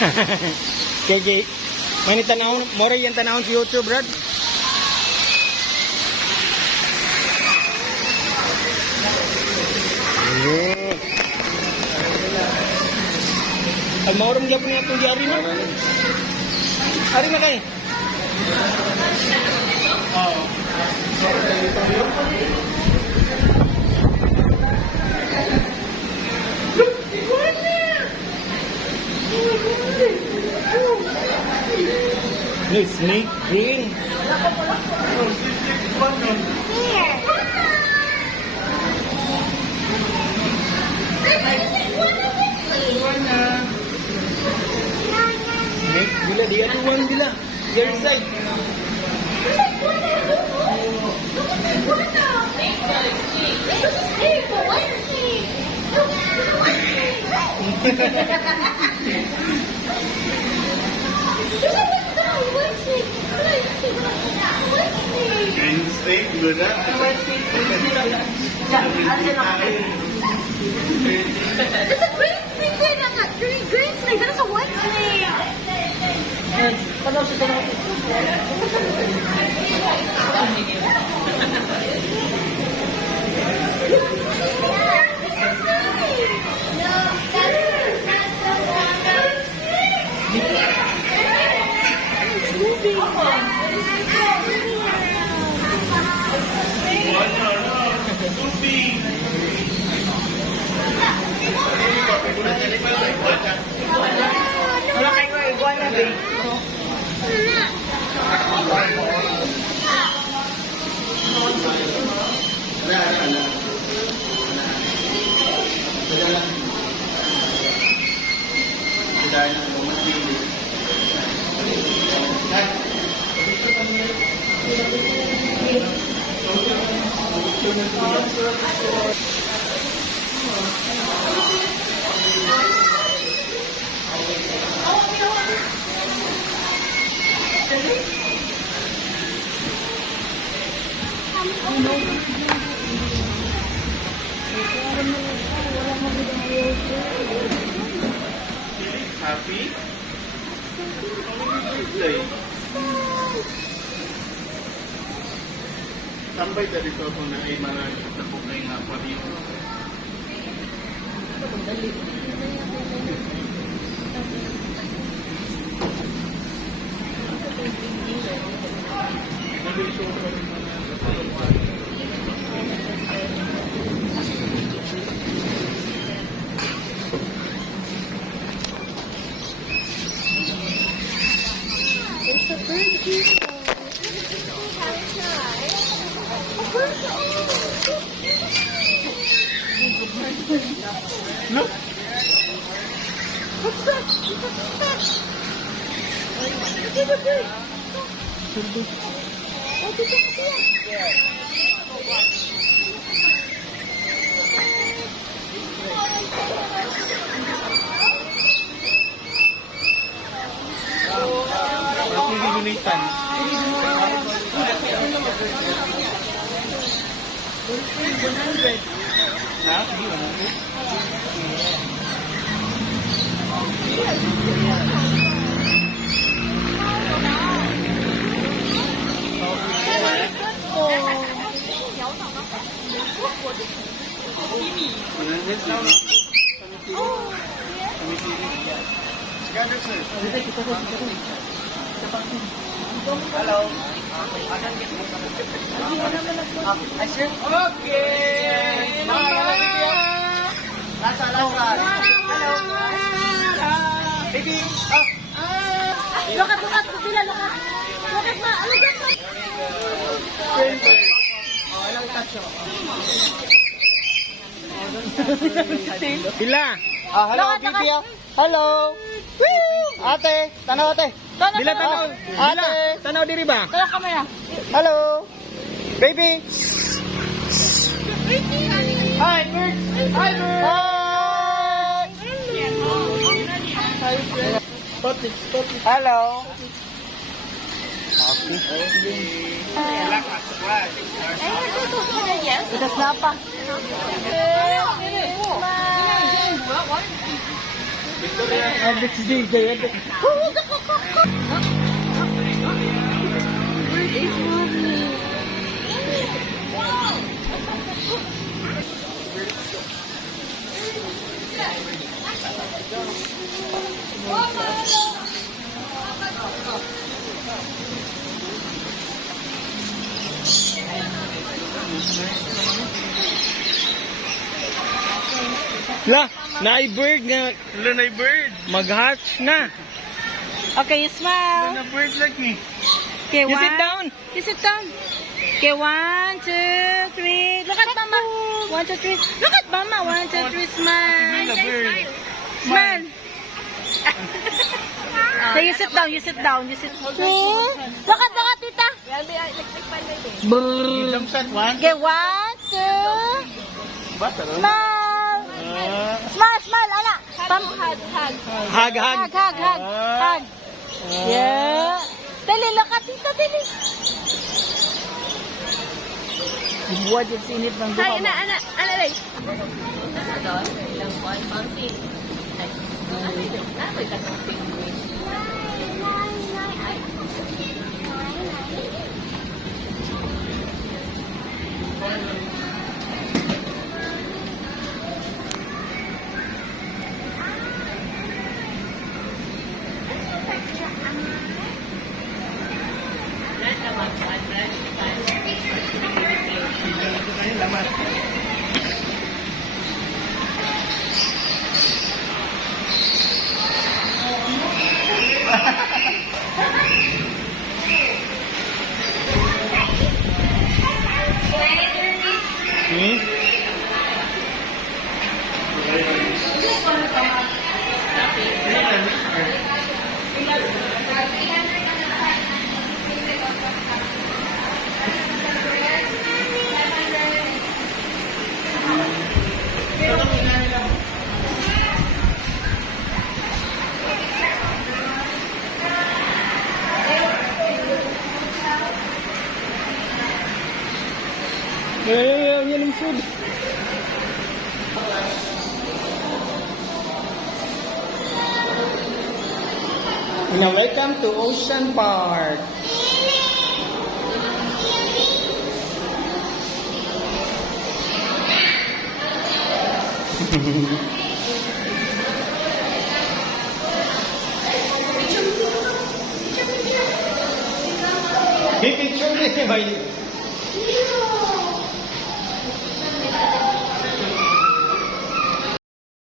Kaya, may tanahon, more yung tanahon sa YouTube, Brad. Ang maurang gyapon niya itong diari na. Ari na kayo. No, snake ring. Snake, bila dia tuan bila. Dia inside. Green snake, good ah. There's a green snake there, that's not green snake, that is a white snake. Wala kayo iguana, babe. Happy? Birthday. Tambay tadi ko kung na ay mga tapok na yung aquarium. It's a bird here. Look! What's that? Look at the bird. Oh, did you see it? Ako linunitan. Ha? Hello. Okay. Lasa. Hello. Baby. Look at Bila, look at ma, look at ma. Ilang touch mo? Bila. Hello, baby. Hello. Woo! Ate, tanaw ate. Bila tanaw. Bila. Tanaw diri ba? Kaya kamera. Hello. Baby. Hi, birds. Hi, birds. Hi. Hello. Ito snapa. Abit si DJ. Bird is moving. La, na-bird nga. Lunay bird. Mag-hatch na. Okay, you smile. Na bird like me. Okay, You sit down. You sit down. Okay, 1, 2, 3. Look at mama. 1, 2, 3. Look at mama. 1, 2, 3. Smile. Na bird. Smile. Okay, you sit down. You sit down. You sit. See? Look at tita. Gidam set one. Okay, 1, 2. Bata ro. Smile. Smile, anak. Hug. Hag. Hug. Yeah. Dali, look at tita, dali. Buwan yung sinip ng duha. Anak. Yan yung food. Now, welcome to Ocean Park. May picture na